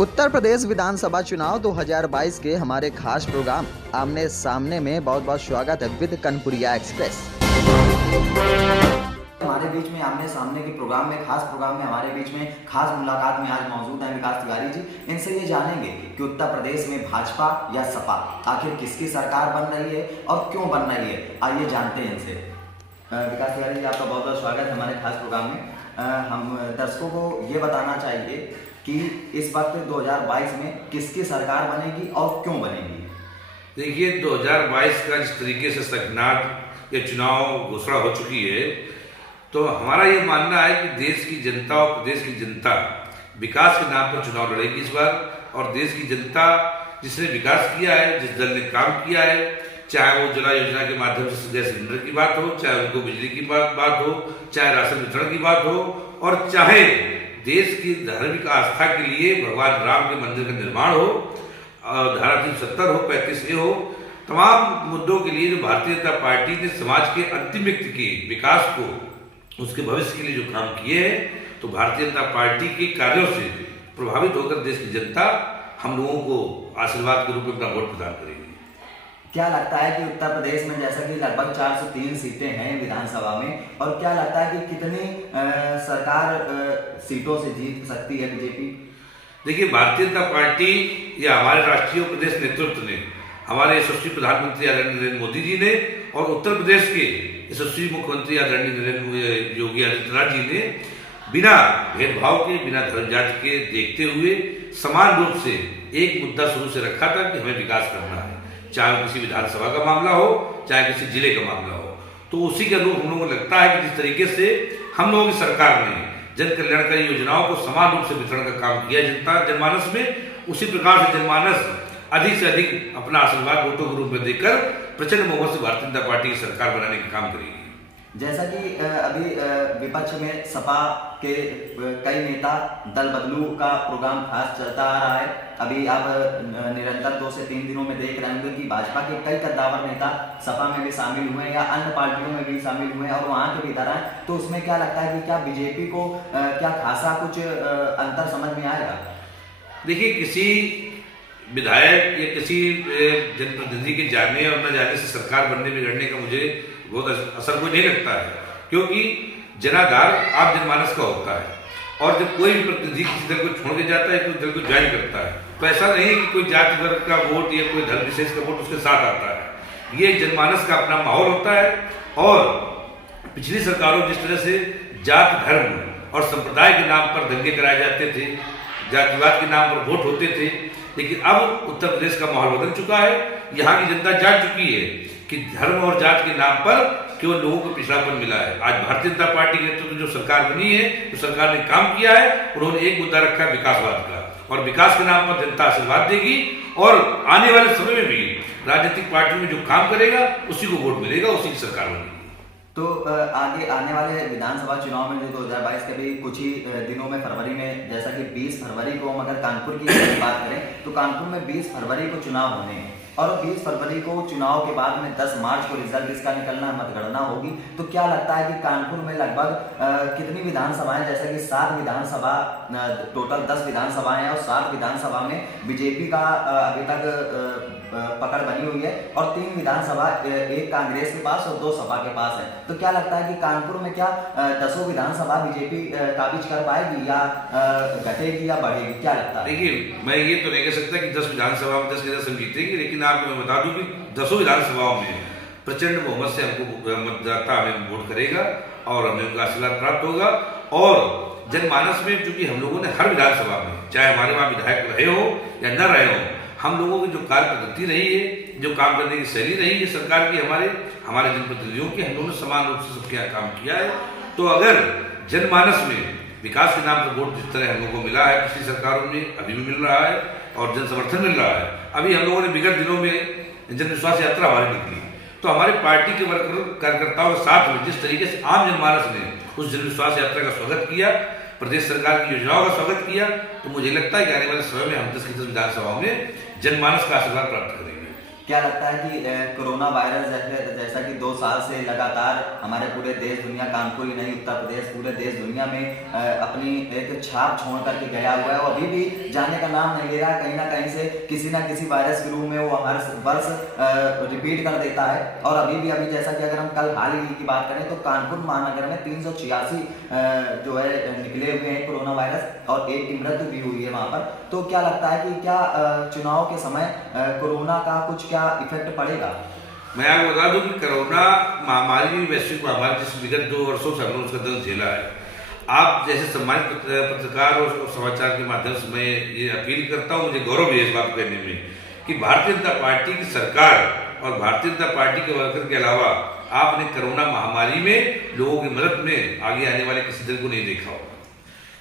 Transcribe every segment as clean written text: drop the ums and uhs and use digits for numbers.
उत्तर प्रदेश विधानसभा चुनाव 2022 के हमारे खास प्रोग्राम आमने सामने में बहुत बहुत स्वागत है विद कनपुरिया एक्सप्रेस। हमारे बीच में आमने सामने के प्रोग्राम में खास प्रोग्राम में हमारे बीच में खास मुलाकात में आज मौजूद हैं विकास तिवारी जी। इनसे ये जानेंगे कि उत्तर प्रदेश में भाजपा या सपा आखिर किसकी सरकार बन रही है और क्यों बन रही है, आइए जानते हैं इनसे। विकास तिवारी जी, आपका बहुत बहुत स्वागत है हमारे खास प्रोग्राम में। हम दर्शकों को ये बताना चाहिए कि इस वक्त 2022 में किसकी सरकार बनेगी और क्यों बनेगी। देखिए, 2022 का जिस तरीके से संगठनात्मक ये चुनाव घोषणा हो चुकी है, तो हमारा ये मानना है कि देश की जनता और प्रदेश की जनता विकास के नाम पर चुनाव लड़ेगी इस बार। और देश की जनता जिसने विकास किया है, जिस दल ने काम किया है, चाहे वो उज्ज्वला योजना के माध्यम से गैस सिलेंडर की बात हो, चाहे उनको बिजली की बात हो, चाहे राशन वितरण की बात हो, और चाहे देश की धार्मिक आस्था के लिए भगवान राम के मंदिर का निर्माण हो, धारा 370 हो, 35A हो, तमाम मुद्दों के लिए जो भारतीय जनता पार्टी ने समाज के अंतिम व्यक्ति के विकास को, उसके भविष्य के लिए जो काम किए हैं, तो भारतीय जनता पार्टी के कार्यों से प्रभावित होकर देश की जनता हम लोगों को आशीर्वाद के रूप में अपना वोट प्रदान करेगी। क्या लगता है कि उत्तर प्रदेश में जैसा कि लगभग 403 सीटें हैं विधानसभा में, और क्या लगता है कि कितनी सरकार सीटों से जीत सकती है बीजेपी? देखिए, भारतीय जनता पार्टी या हमारे राष्ट्रीय प्रदेश नेतृत्व ने, हमारे यशस्वी प्रधानमंत्री आदरणीय नरेंद्र मोदी जी ने और उत्तर प्रदेश के यशस्वी मुख्यमंत्री आदरणीय नरेंद्र योगी आदित्यनाथ जी ने बिना भेदभाव के, बिना धर्म जाति के देखते हुए समान रूप से एक मुद्दा शुरू से रखा था कि हमें विकास करना है, चाहे किसी विधानसभा का मामला हो, चाहे किसी जिले का मामला हो। तो उसी के अनुरूप हम लोगों को लगता है कि जिस तरीके से हम लोगों की सरकार ने जन कल्याणकारी योजनाओं को समान रूप से वितरण का काम किया जनता जनमानस में, उसी प्रकार से जनमानस अधिक से अधिक अपना आशीर्वाद वोटों के रूप में देकर प्रचंड बहुमत से भारतीय जनता पार्टी की सरकार बनाने का काम करेगी। जैसा कि अभी विपक्ष में सपा के कई नेता दल बदलू का प्रोग्राम खास चलता आ रहा है। अभी आप निरंतर 2 से 3 दिनों में देख रहे होंगे कि भाजपा के कई कद्दावर नेता सपा में भी शामिल हुए हैं या अन्य पार्टियों में भी शामिल हुए हैं और वहां के भी इधर आए। तो उसमें क्या लगता है कि क्या बीजेपी को क्या खासा कुछ अंतर समझ में आएगा? देखिए, किसी विधायक या किसी जनप्रतिनिधि के जाने और न जाने से सरकार बनने बिगड़ने का मुझे बहुत असर कोई नहीं लगता है, क्योंकि जनाधार आप जनमानस का होता है। और जब कोई भी प्रतिनिधि किसी दल को छोड़ के जाता है, कोई दल को ज्वाइन करता है, तो ऐसा नहीं है कि कोई जाति वर्ग का वोट या कोई धर्म विशेष का वोट उसके साथ आता है। ये जनमानस का अपना माहौल होता है। और पिछली सरकारों जिस तरह से जात, धर्म और संप्रदाय के नाम पर दंगे कराए जाते थे, जातिवाद के नाम पर वोट होते थे, लेकिन अब उत्तर प्रदेश का माहौल बदल चुका है। यहाँ की जनता जान चुकी है कि धर्म और जात के नाम पर केवल लोगों को पिछड़ापन मिला है। आज भारतीय जनता पार्टी के नेतृत्व जो सरकार बनी है, तो सरकार ने काम किया है, उन्होंने एक मुद्दा रखा है विकासवाद का, और विकास के नाम पर जनता आशीर्वाद देगी। और आने वाले समय में भी राजनीतिक पार्टी में जो काम करेगा उसी को वोट मिलेगा, उसी की सरकार बनेगी। तो आगे आने वाले विधानसभा चुनाव में जो 2022 के भी कुछ ही दिनों में, फरवरी में, जैसा कि 20 फरवरी को हम अगर कानपुर की बात करें तो कानपुर में 20 फरवरी को चुनाव होने हैं, और 20 फरवरी को चुनाव के बाद में 10 मार्च को रिजल्ट इसका निकलना, मतगणना होगी। तो क्या लगता है कि कानपुर में लगभग कितनी विधानसभाएं, जैसे कि 7 विधानसभा, टोटल 10 विधानसभाएं हैं और 7 विधानसभा में बीजेपी का अभी तक पकड़ बनी हुई है, और 3 विधानसभा एक कांग्रेस के पास और 2 सपा के पास है। तो क्या लगता है कि कानपुर में क्या 10 विधानसभा बीजेपी काबिज कर पाएगी या घटेगी या बढ़ेगी, क्या लगता है? देखिए, मैं ये तो नहीं कह सकता कि 10 विधानसभा में 10 के 10 जीतेंगे, लेकिन आपको मैं बता दूं कि 10 विधानसभाओं में प्रचंड बहुमत से हमको मतदाता हमें वोट करेगा और हमें उनका आशीर्वाद प्राप्त होगा। और जनमानस में, चूंकि हम लोगों ने हर विधानसभा में, चाहे हमारे वहाँ विधायक रहे हो या न रहे हो, हम लोगों की जो कार्य पद्धति रही है, जो काम करने की शैली रही है सरकार की, हमारे जनप्रतिनिधियों की, हम लोगों ने समान रूप से सबके यहाँ काम किया है। तो अगर जनमानस में विकास के नाम पर वोट जिस तरह हम लोगों को मिला है पिछली सरकारों में, अभी भी मिल रहा है और जन समर्थन मिल रहा है। अभी हम लोगों ने विगत दिनों में जन विश्वास यात्रा हमारी निकली, तो हमारे पार्टी के कार्यकर्ताओं के साथ में जिस तरीके से आम जनमानस ने उस जन विश्वास यात्रा का स्वागत किया, प्रदेश सरकार की योजनाओं का स्वागत किया, तो मुझे लगता है कि आने वाले समय में हम 10 की 10 विधानसभाओं में जनमानस का आशीर्वाद प्राप्त करेंगे। क्या लगता है कि कोरोना वायरस जैसा कि 2 साल से लगातार हमारे पूरे देश दुनिया, कानपुर ही नहीं उत्तर प्रदेश, पूरे देश दुनिया में अपनी एक छाप छोड़ करके गया हुआ है और अभी भी जाने का नाम नहीं ले रहा। कहीं ना कहीं से किसी ना किसी वायरस के रूप में वो हर वर्ष रिपीट कर देता है। और अभी जैसा कि अगर हम कल हाल ही की बात करें तो कानपुर महानगर में 386 जो है निकले हुए हैं कोरोना वायरस और एक की मृत्यु भी हुई है वहां पर। तो क्या लगता है कि क्या चुनाव के समय कोरोना का कुछ क्या इफेक्ट पड़ेगा? मैं आपको बता दूं कि कोरोना महामारी, वैश्विक महामारी जिस विगत 2 वर्षों से हमने उसका दर्द झेला है। आप जैसे सम्मानित पत्रकार और समाचार के माध्यम से मैं ये अपील करता हूँ, मुझे गौरव है इस बात कहने में कि भारतीय जनता पार्टी की सरकार और भारतीय जनता पार्टी के वर्कर के अलावा आपने कोरोना महामारी में लोगों की मदद में आगे आने वाले किसी दल को नहीं देखा होगा।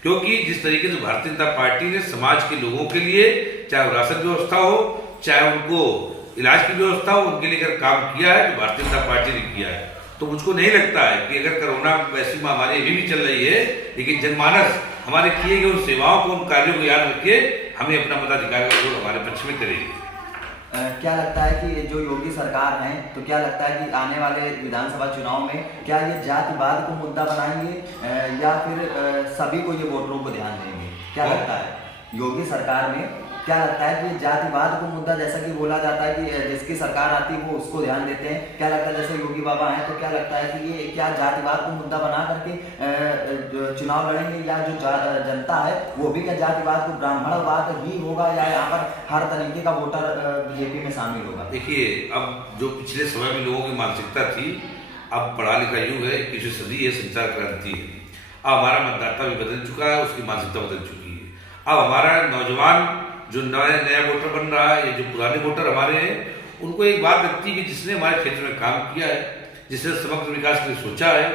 क्योंकि जिस तरीके से भारतीय जनता पार्टी ने समाज के लोगों के लिए, चाहे वो राशन व्यवस्था हो, चाहे उनको इलाज की व्यवस्था हो, उनके लिए अगर काम किया है तो भारतीय जनता पार्टी ने किया है। तो मुझको नहीं लगता है कि अगर कोरोना वैसी महामारी अभी भी चल रही है, लेकिन जनमानस हमारे किए गए उन सेवाओं को, उन कार्यों को याद रखे हमें अपना मताधिकार का उपयोग हमारे पक्ष में करेगी। क्या लगता है कि जो योगी सरकार है, तो क्या लगता है कि आने वाले विधानसभा चुनाव में क्या ये जातिवाद को मुद्दा बनाएंगे या फिर सभी को ये वोटरों को ध्यान देंगे? क्या लगता है योगी सरकार में, क्या लगता है कि जातिवाद को मुद्दा, जैसा कि बोला जाता है कि जिसकी सरकार आती है वो उसको ध्यान देते हैं, क्या लगता है जैसे योगी बाबा हैं तो क्या लगता है कि ये क्या जातिवाद को मुद्दा बना करके चुनाव लड़ेंगे या जो जनता है वो भी क्या जातिवाद को ब्राह्मणवाद ही होगा या यहाँ पर हर तरीके का वोटर बीजेपी में शामिल होगा? देखिए, अब जो पिछले समय में लोगों की मानसिकता थी, अब पढ़ा लिखा युग है, 21वीं सदी है, संचार क्रांति है। अब हमारा मतदाता भी बदल चुका है, उसकी मानसिकता बदल चुकी है। अब हमारा नौजवान जो नया वोटर बन रहा है या जो पुराने वोटर हमारे हैं, उनको एक बात लगती है कि जिसने हमारे क्षेत्र में काम किया है, जिसने समग्र विकास के लिए सोचा है,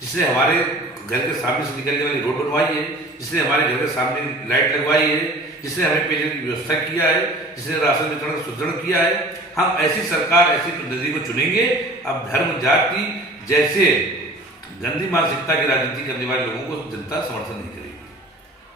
जिसने हमारे घर के सामने से निकलने वाली रोड बनवाई है, जिसने हमारे घर के सामने लाइट लगवाई है, जिसने हमें पेयजल की व्यवस्था किया है, जिसने राशन वितरण सुदृढ़ किया है, हम ऐसी सरकार, ऐसी प्रतिनिधि को चुनेंगे। अब धर्म, जाति जैसे गंदी मानसिकता की राजनीति करने वाले लोगों को जनता समर्थन नहीं करेगी।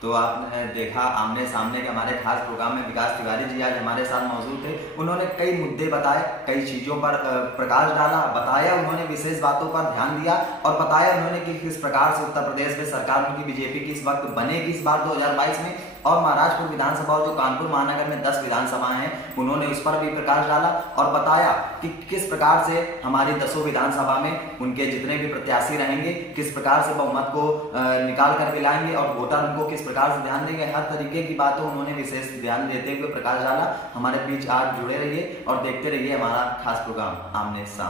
तो आपने देखा आमने सामने के हमारे खास प्रोग्राम में विकास तिवारी जी आज हमारे साथ मौजूद थे। उन्होंने कई मुद्दे बताए, कई चीज़ों पर प्रकाश डाला, बताया उन्होंने, विशेष बातों पर ध्यान दिया और बताया उन्होंने कि किस प्रकार से उत्तर प्रदेश में सरकार उनकी बीजेपी की इस वक्त बनेगी इस बार 2022 में। और महाराजपुर विधानसभा और जो कानपुर महानगर में 10 विधानसभाएं हैं उन्होंने उस पर भी प्रकाश डाला और बताया कि किस प्रकार से हमारी 10 विधानसभा में उनके जितने भी प्रत्याशी रहेंगे किस प्रकार से बहुमत को निकाल करके लाएंगे और वोटर उनको किस प्रकार से ध्यान देंगे। हर तरीके की बातों उन्होंने विशेष ध्यान देते हुए प्रकाश डाला। हमारे बीच आज जुड़े रहिए और देखते रहिए हमारा खास प्रोग्राम आमने सामने।